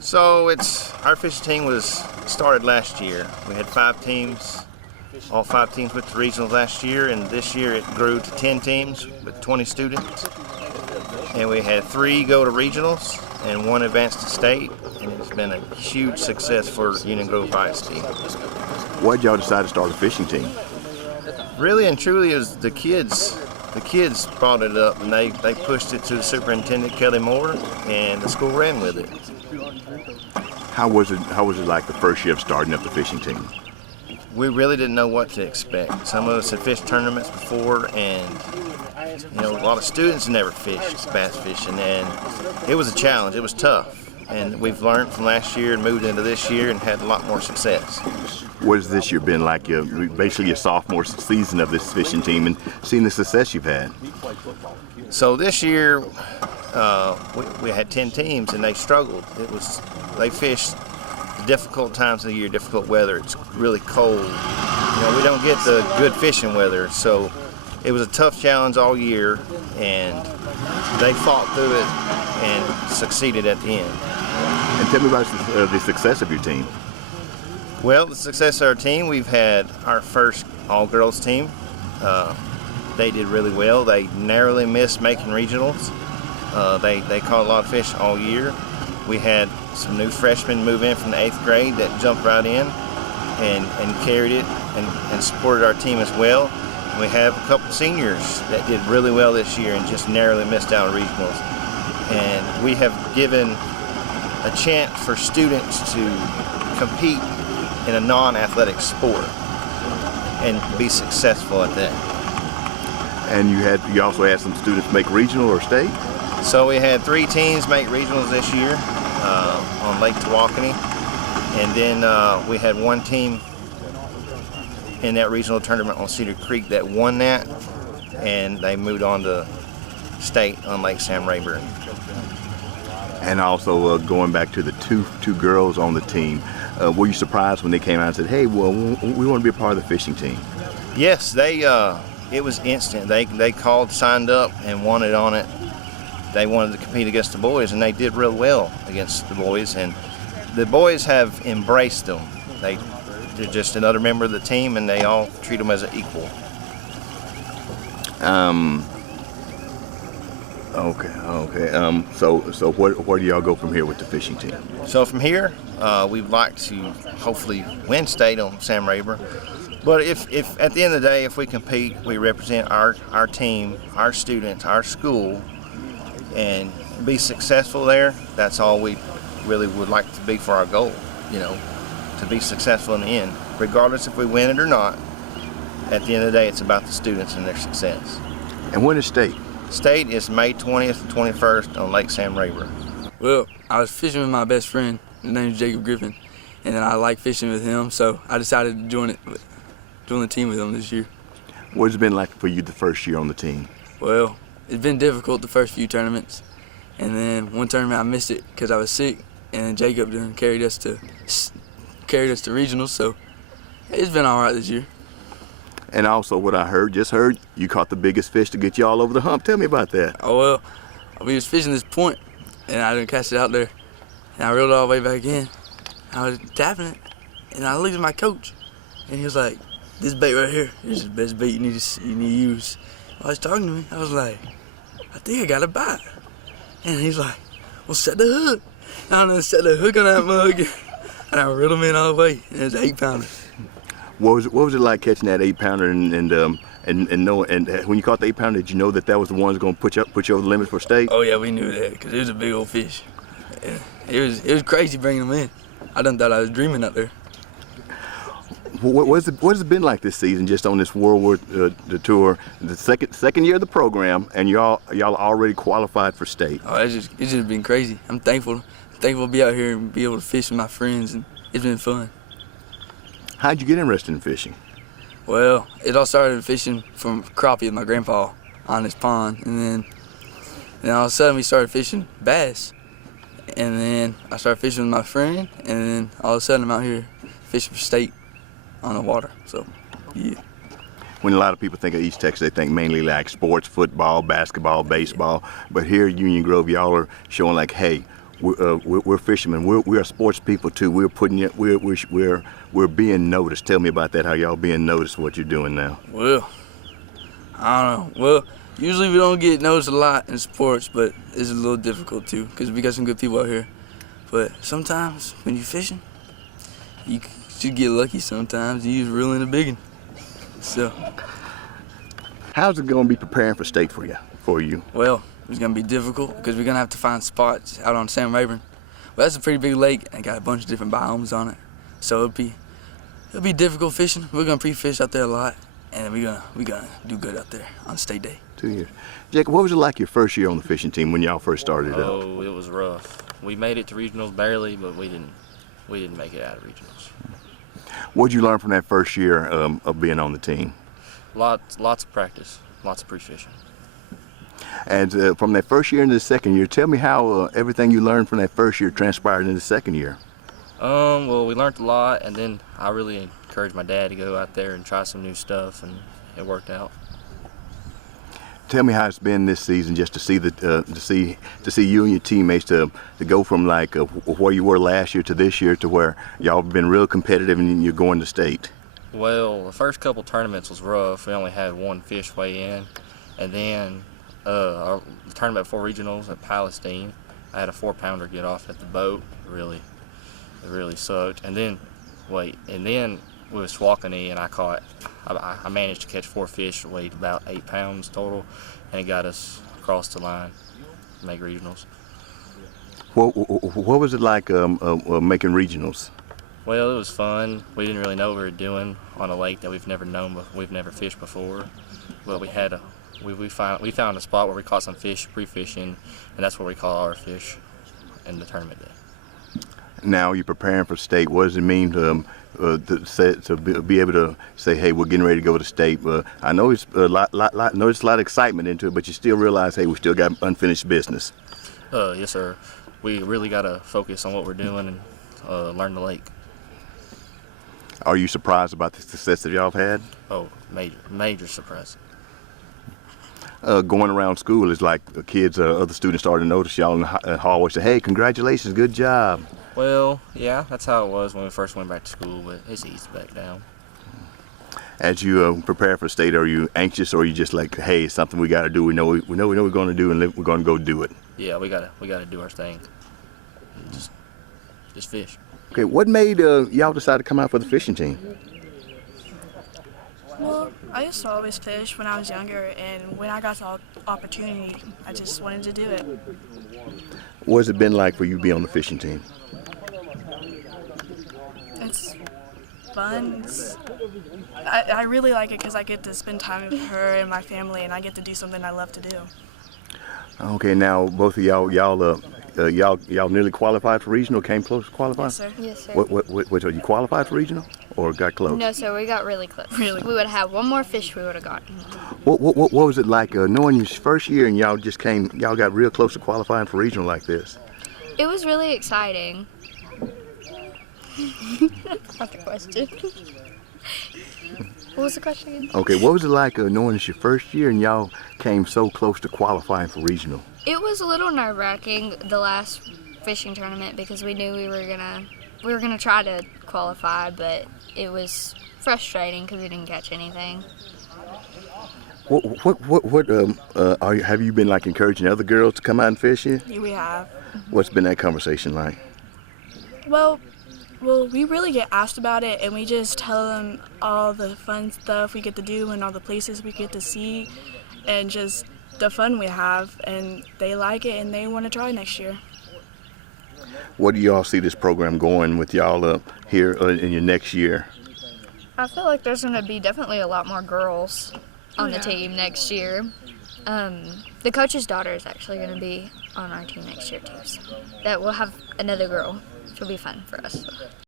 So our fishing team was started last year. We had 5 teams. All 5 teams went to regionals last year, and this year it grew to 10 teams with 20 students. And we had 3 go to regionals and 1 advance to state, and it's been a huge success for Union Grove ISD. Why did y'all decide to start a fishing team? Really and truly, it was the kids. The kids brought it up, and they pushed it to the superintendent, Kelly Moore, and the school ran with it. How was it like the first year of starting up the fishing team? We really didn't know what to expect. Some of us had fished tournaments before, and a lot of students never fished bass fishing, and it was a challenge. It was tough, and we've learned from last year and moved into this year and had a lot more success. What has this year been like? Basically your sophomore season of this fishing team, and seeing the success you've had. So this year we had 10 teams, and they struggled. They fished the difficult times of the year, difficult weather. It's really cold. We don't get the good fishing weather, so it was a tough challenge all year, and they fought through it and succeeded at the end. And tell me about the success of your team. Well, the success of our team, we've had our first all-girls team. They did really well. They narrowly missed making regionals. They caught a lot of fish all year. We had some new freshmen move in from the 8th grade that jumped right in and carried it and supported our team as well. We have a couple seniors that did really well this year and just narrowly missed out on regionals. And we have given a chance for students to compete in a non-athletic sport and be successful at that. And you also had some students make regional or state? So we had 3 teams make regionals this year on Lake Tawakoni, and then we had 1 team in that regional tournament on Cedar Creek that won that, and they moved on to state on Lake Sam Rayburn. And also going back to the two girls on the team, were you surprised when they came out and said, "Hey, well, we want to be a part of the fishing team"? Yes, it was instant. They called, signed up, and wanted on it. They wanted to compete against the boys, and they did real well against the boys. And the boys have embraced them. They're just another member of the team, and they all treat them as an equal. Okay. So where do y'all go from here with the fishing team? So from here, we'd like to hopefully win state on Sam Rayburn. But if at the end of the day, if we compete, we represent our team, our students, our school, and be successful there, that's all we really would like to be for our goal, to be successful in the end. Regardless if we win it or not, at the end of the day, it's about the students and their success. And when is state? State is May 20th and 21st on Lake Sam Rayburn. Well, I was fishing with my best friend. His name is Jacob Griffin, and then I like fishing with him, so I decided to join the team with him this year. What has it been like for you the first year on the team? Well, it's been difficult the first few tournaments, and then one tournament I missed it because I was sick, and then Jacob then carried us to regionals, so it's been all right this year. And also what I just heard, you caught the biggest fish to get you all over the hump. Tell me about that. Oh, well, we was fishing this point, and I didn't catch it out there, and I reeled it all the way back in. I was tapping it, and I looked at my coach, and he was like, "This bait right here is the best bait you need to use." I was talking to me. I was like, "I think I got a bite," and he's like, "Well, set the hook." I done set the hook on that mug, and I reeled him in all the way, and it was an 8-pounder. What was it like catching that 8-pounder and when you caught the 8-pounder, did you know that was the one that's going to put you over the limit for state? Oh yeah, we knew that because it was a big old fish. Yeah, it was crazy bringing them in. I done thought I was dreaming out there. What has it been like this season, just on this World War the tour, the second year of the program, and y'all already qualified for state? Oh, it's just been crazy. I'm thankful to be out here and be able to fish with my friends, and it's been fun. How'd you get interested in fishing? Well, it all started fishing from crappie with my grandpa on this pond, and then all of a sudden we started fishing bass, and then I started fishing with my friend, and then all of a sudden I'm out here fishing for state on the water. So, yeah. When a lot of people think of East Texas, they think mainly like sports, football, basketball, baseball, but here at Union Grove, y'all are showing like, hey, we're fishermen. We're sports people too. We're putting it. We're being noticed. Tell me about that. How y'all being noticed? What you're doing now? Well, I don't know. Well, usually we don't get noticed a lot in sports, but it's a little difficult too because we got some good people out here. But sometimes when you're fishing, you should get lucky. Sometimes you just reel in a big one. So. How's it going to be preparing for state for you? Well, it's going to be difficult because we're going to have to find spots out on Sam Rayburn. Well, that's a pretty big lake and got a bunch of different biomes on it. So it'll be difficult fishing. We're going to pre-fish out there a lot, and we're gonna do good out there on state day. 2 years. Jacob, what was it like your first year on the fishing team when y'all first started out? Oh, it was rough. We made it to regionals barely, but we didn't make it out of regionals. What did you learn from that first year of being on the team? Lots of practice, lots of pre-fishing. And from that first year into the second year, tell me how everything you learned from that first year transpired in the second year. Well, we learned a lot, and then I really encouraged my dad to go out there and try some new stuff, and it worked out. Tell me how it's been this season, just to see you and your teammates to go from like where you were last year to this year to where y'all have been real competitive and you're going to state. Well, the first couple tournaments was rough. We only had one fish weigh in, and then our tournament before regionals at Palestine, I had a 4-pounder get off at the boat. It really sucked. And then we was Swakony, and I managed to catch 4 fish that weighed about 8 pounds total, and it got us across the line to make regionals. What was it like making regionals? Well, it was fun. We didn't really know what we were doing on a lake that we've never fished before. But we found a spot where we caught some fish pre-fishing, and that's where we caught our fish in the tournament day. Now you're preparing for state. What does it mean to be able to say, hey, we're getting ready to go to state? I know it's a lot of excitement into it, but you still realize, hey, we still got unfinished business. Yes, sir. We really got to focus on what we're doing and learn the lake. Are you surprised about the success that y'all have had? Oh, major surprise. Going around school is like the kids, other students started to notice y'all in the hallway, say, hey, congratulations, good job. Well, yeah, that's how it was when we first went back to school, but it's eased back down. As you prepare for state, are you anxious, or are you just like, hey, it's something we got to do? We know we're going to do, and we're going to go do it. Yeah, we gotta do our thing. Just fish. Okay, what made y'all decide to come out for the fishing team? Well, I used to always fish when I was younger, and when I got the opportunity, I just wanted to do it. What has it been like for you to be on the fishing team? It's fun. I really like it because I get to spend time with her and my family, and I get to do something I love to do. Okay, now both of y'all nearly qualified for regional, came close to qualifying? Yes, sir. Yes, sir. What are you qualified for regional or got close? No, sir, we got really close. Really? We would have had one more fish we would have gotten. What was it like knowing your first year and y'all got real close to qualifying for regional like this? It was really exciting. Not the question. What was the question again? Okay, what was it like knowing it's your first year and y'all came so close to qualifying for regional? It was a little nerve-wracking the last fishing tournament because we knew we were gonna try to qualify, but it was frustrating because we didn't catch anything. Have you been like encouraging other girls to come out and fish here? We have. What's been that conversation like? Well, we really get asked about it, and we just tell them all the fun stuff we get to do and all the places we get to see and just the fun we have, and they like it and they want to try next year. What do y'all see this program going with y'all here in your next year? I feel like there's going to be definitely a lot more girls on the team next year. The coach's daughter is actually going to be on our team next year too, so that we'll have another girl, which will be fun for us.